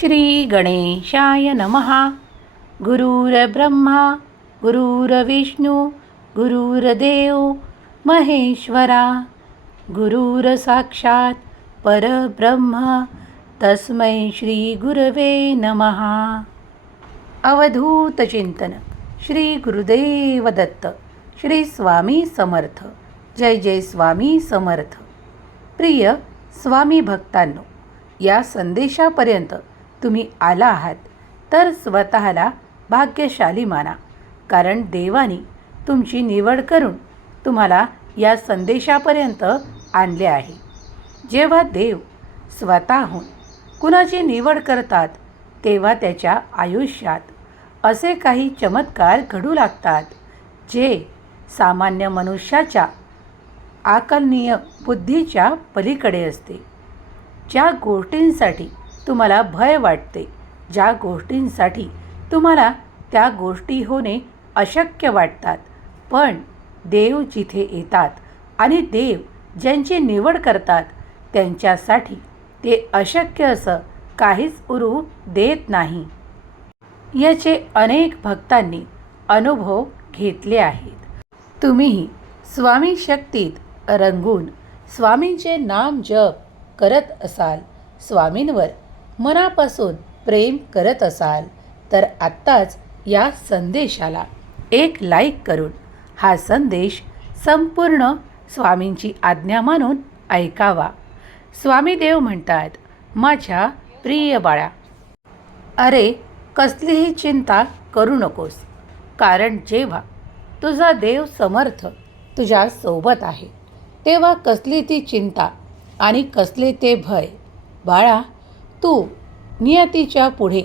श्री गणेशाय नमः. गुरुर्ब्रह्मा गुरुर्विष्णू गुरुर्देव महेश्वरा गुरुर्साक्षात् परब्रह्म तस्मै श्री गुरवे नमः. अवधूत चिंतन श्री गुरुदेव दत्त श्री स्वामी समर्थ जय जय स्वामी समर्थ. प्रिय स्वामी भक्तांनो या संदेशापर्यंत तुम्ही आला आहात तर स्वतःला भाग्यशाली माना. कारण देवाने तुमची निवड करून तुम्हाला या संदेशापर्यंत आणले आहे. जेव्हा देव स्वतःहून कुणाची निवड करतात तेव्हा त्याच्या आयुष्यात असे काही चमत्कार घडू लागतात जे सामान्य मनुष्याच्या आकलनीय बुद्धीच्या पलीकडे असते. ज्या गोष्टींसाठी तुम्हाला भय वाटते. ज्या गोष्टींसाठी तुम्हाला त्या गोष्टी होणे अशक्य वाटतात. पण देव जिथे येतात आणि देव ज्यांची निवड करतात त्यांच्यासाठी ते अशक्य असं काहीच उरू देत नाही. याचे अनेक भक्तांनी अनुभव घेतले आहेत. तुम्हीही स्वामी शक्तीत रंगून स्वामींचे नाम जप करत असाल. स्वामींवर मनापासून प्रेम करत असाल तर आत्ताच या संदेशाला एक लाईक करून हा संदेश संपूर्ण स्वामींची आज्ञा मानून ऐकावा. स्वामी देव म्हणतात माझ्या प्रिय बाळा अरे कसलीही चिंता करू नकोस कारण जेव्हा तुझा देव समर्थ तुझ्या सोबत आहे तेव्हा कसली ती चिंता आणि कसले ते भय बाळा तू नियतीच्या पुढे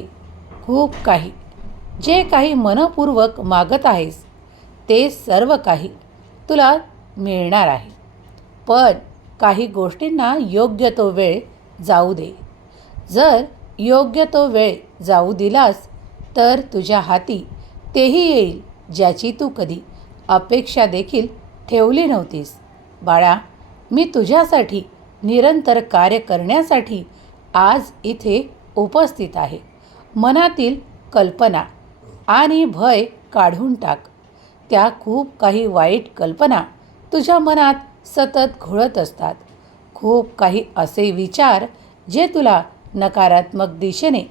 खूप काही जे काही मनपूर्वक मागत आहेस ते सर्व काही तुला मिळणार आहे. पण काही गोष्टींना योग्य तो वेळ जाऊ दे. जर योग्य तो वेळ जाऊ दिलास तर तुझ्या हाती तेही येईल ज्याची तू कधी अपेक्षा देखील ठेवली नव्हतीस. बाळा मी तुझ्यासाठी निरंतर कार्य करण्यासाठी आज इथे उपस्थित आहे. मनातील कल्पना आणि भय काढून टाक. त्या खूप काही वाईट कल्पना तुझ्या मनात सतत घोळत असतात. खूप काही असे विचार जे तुला नकारात्मक दिशेने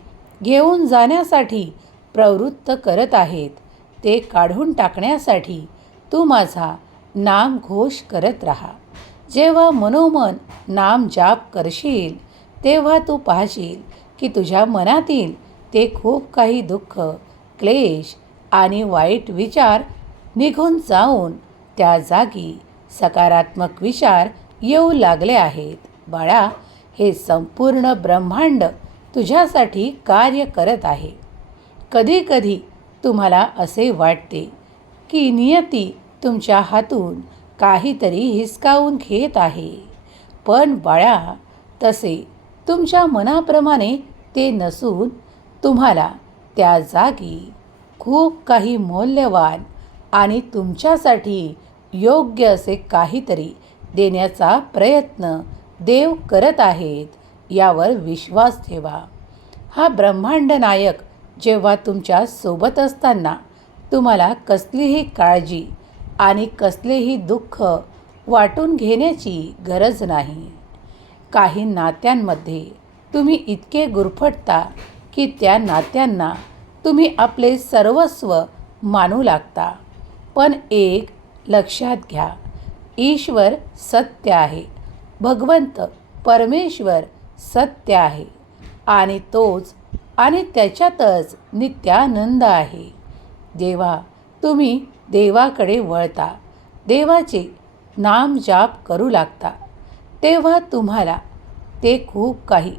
घेऊन जाण्यासाठी प्रवृत्त करत आहेत ते काढून टाकण्यासाठी तू माझा नामघोष करत राहा. जेव्हा मनोमन नाम जाप करशील तेव्हा तू पाहशील की तुझ्या मनातील ते खूप काही दुःख क्लेश आणि वाईट विचार निघून जाऊन त्या जागी सकारात्मक विचार येऊ लागले आहेत. बाळा हे संपूर्ण ब्रह्मांड तुझ्यासाठी कार्य करत आहे. कधीकधी तुम्हाला असे वाटते की नियती तुमच्या हातून काहीतरी हिसकावून घेत आहे. पण बाळा तसे तुमच्या मनाप्रमाणे ते नसून तुम्हाला त्या जागी खूप काही मौल्यवान आणि तुमच्यासाठी योग्य असे काहीतरी देण्याचा प्रयत्न देव करत आहेत यावर विश्वास ठेवा. हा ब्रह्मांड नायक जेव्हा तुमच्यासोबत असताना तुम्हाला कसलीही काळजी आणि कसलेही दुःख वाटून घेण्याची गरज नाही. काही नात्यांमध्ये तुम्ही इतके गुरफटता की त्या नात्यांना तुम्ही आपले सर्वस्व मानू लागता. पण एक लक्षात घ्या ईश्वर सत्य आहे. भगवंत परमेश्वर सत्य आहे. आणि तोच आणि त्याच्यातच नित्यानंद आहे. जेव्हा तुम्ही देवाकडे वळता. देवाचे नाम जाप करू लागता. तेव्हा तुम्हाला ते खूप काही.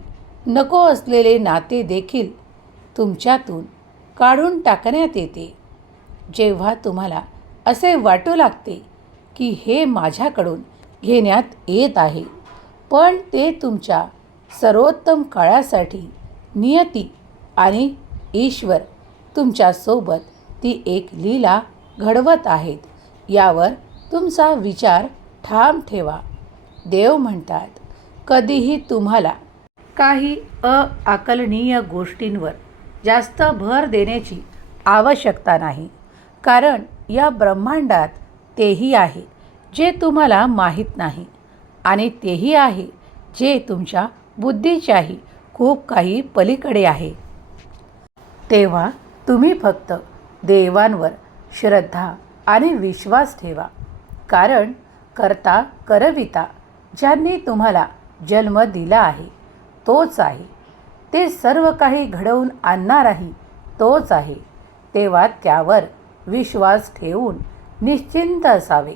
नको असलेले नाते देखील तुमच्यातून काढून टाकण्यात येते. जेव्हा तुम्हाला असे वाटू लागते की हे माझ्याकडून घेण्यात येत आहे पण ते तुमच्या सर्वोत्तम काळासाठी नियती आणि ईश्वर तुमच्यासोबत ती एक लीला घडवत आहेत यावर तुमचा विचार ठाम ठेवा. देव म्हणतात. कधीही तुम्हाला काही अआकलनीय गोष्टींवर जास्त भर देण्याची आवश्यकता नाही. कारण या ब्रह्मांडात तेही आहे जे तुम्हाला माहीत नाही आणि तेही आहे जे तुमच्या बुद्धीच्याही खूप काही पलीकडे आहे. तेव्हा तुम्ही फक्त देवांवर श्रद्धा आणि विश्वास ठेवा. कारण करता करविता ज्यांनी तुम्हाला जन्म दिला आहे तोच आहे. ते सर्व काही घडवून आणणाराही तोच आहे. तेव्हा त्यावर विश्वास ठेवून निश्चिंत असावे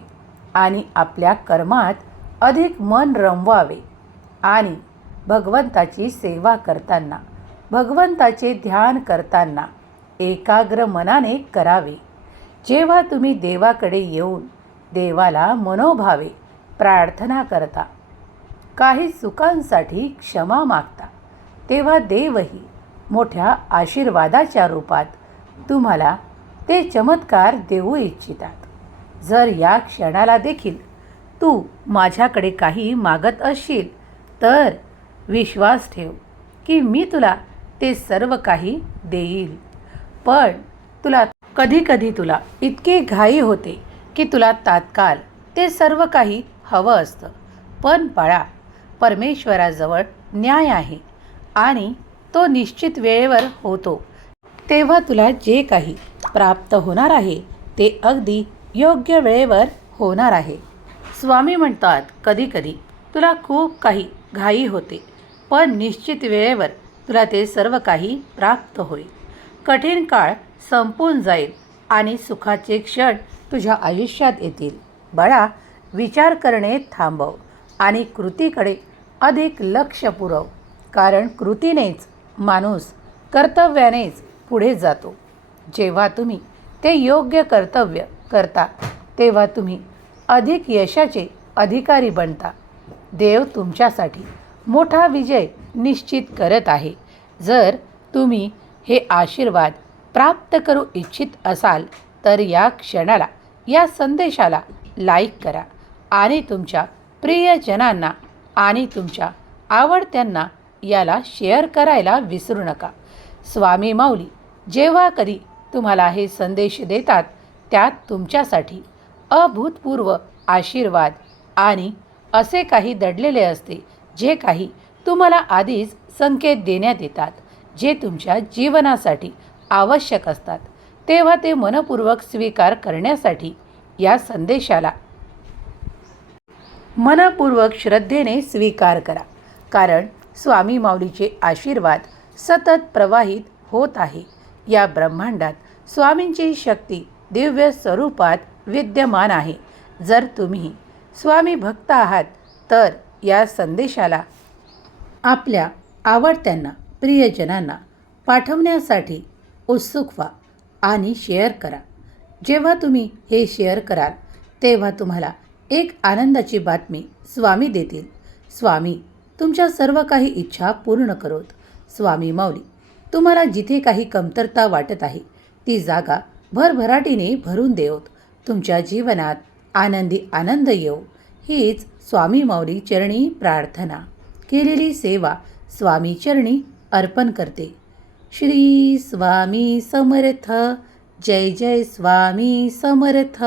आणि आपल्या कर्मात अधिक मन रमवावे आणि भगवंताची सेवा करताना भगवंताचे ध्यान करताना एकाग्र मनाने करावे. जेव्हा तुम्ही देवाकडे येऊन देवाला मनोभावे प्रार्थना करता. काही चुकांसाठी क्षमा मागता. तेव्हा देवही मोठ्या आशीर्वादाच्या रूपात तुम्हाला ते चमत्कार देऊ इच्छितात. जर या क्षणाला देखील तू माझ्याकडे काही मागत असशील तर विश्वास ठेव की मी तुला ते सर्व काही देईल. पण तुला कधीकधी तुला इतकी घाई होते की तुला तात्काळ ते सर्व काही हवं असतं. पण बाळा परमेश्वराजवळ न्याय आहे आणि तो निश्चित वेळेवर होतो. तेव्हा तुला जे काही प्राप्त होणार आहे ते अगदी योग्य वेळेवर होणार आहे. स्वामी म्हणतात कधीकधी तुला खूप काही घाई होते पण निश्चित वेळेवर तुला ते सर्व काही प्राप्त होईल. कठीण काळ संपून जाईल आणि सुखाचे क्षण तुझ्या आयुष्यात येतील. बाळा विचार करणे थांबव आणि कृतीकडे अधिक लक्ष पुरव. कारण कृतीनेच माणूस कर्तव्यानेच पुढे जातो. जेव्हा तुम्ही ते योग्य कर्तव्य करता तेव्हा तुम्ही अधिक यशाचे अधिकारी बनता. देव तुमच्यासाठी मोठा विजय निश्चित करत आहे. जर तुम्ही हे आशीर्वाद प्राप्त करू इच्छित असाल तर या क्षणाला या संदेशाला लाईक करा. आणि तुमच्या प्रियजनांना आणि तुमच्या आवडत्यांना याला शेअर करायला विसरू नका. स्वामी माऊली जेव्हा कधी तुम्हाला हे संदेश देतात त्यात तुमच्यासाठी अभूतपूर्व आशीर्वाद आणि असे काही दडलेले असते जे काही तुम्हाला आधीच संकेत देण्यात येतात जे तुमच्या जीवनासाठी आवश्यक असतात. तेव्हा ते मनपूर्वक स्वीकार करण्यासाठी या संदेशाला मनपूर्वक श्रद्धेने स्वीकार करा. कारण स्वामी माऊलीचे आशीर्वाद सतत प्रवाहित होत आहे. या ब्रह्मांडात स्वामींची शक्ती दिव्य स्वरूपात विद्यमान आहे. जर तुम्ही स्वामी भक्त आहात तर या संदेशाला आपल्या आवडत्यांना प्रियजनांना पाठवण्यासाठी उत्सुक व्हा आणि शेअर करा. जेव्हा तुम्ही हे शेअर कराल तेव्हा तुम्हाला एक आनंदाची बातमी स्वामी देतील. स्वामी तुमच्या सर्व काही इच्छा पूर्ण करोत. स्वामी माऊली तुम्हाला जिथे काही कमतरता वाटत आहे ती जागा भरभराटीने भरून देवत. तुमच्या जीवनात आनंदी आनंद येऊ हीच स्वामी माऊली चरणी प्रार्थना. केलेली सेवा स्वामी चरणी अर्पण करते. श्री स्वामी समर्थ. जय जय स्वामी समर्थ.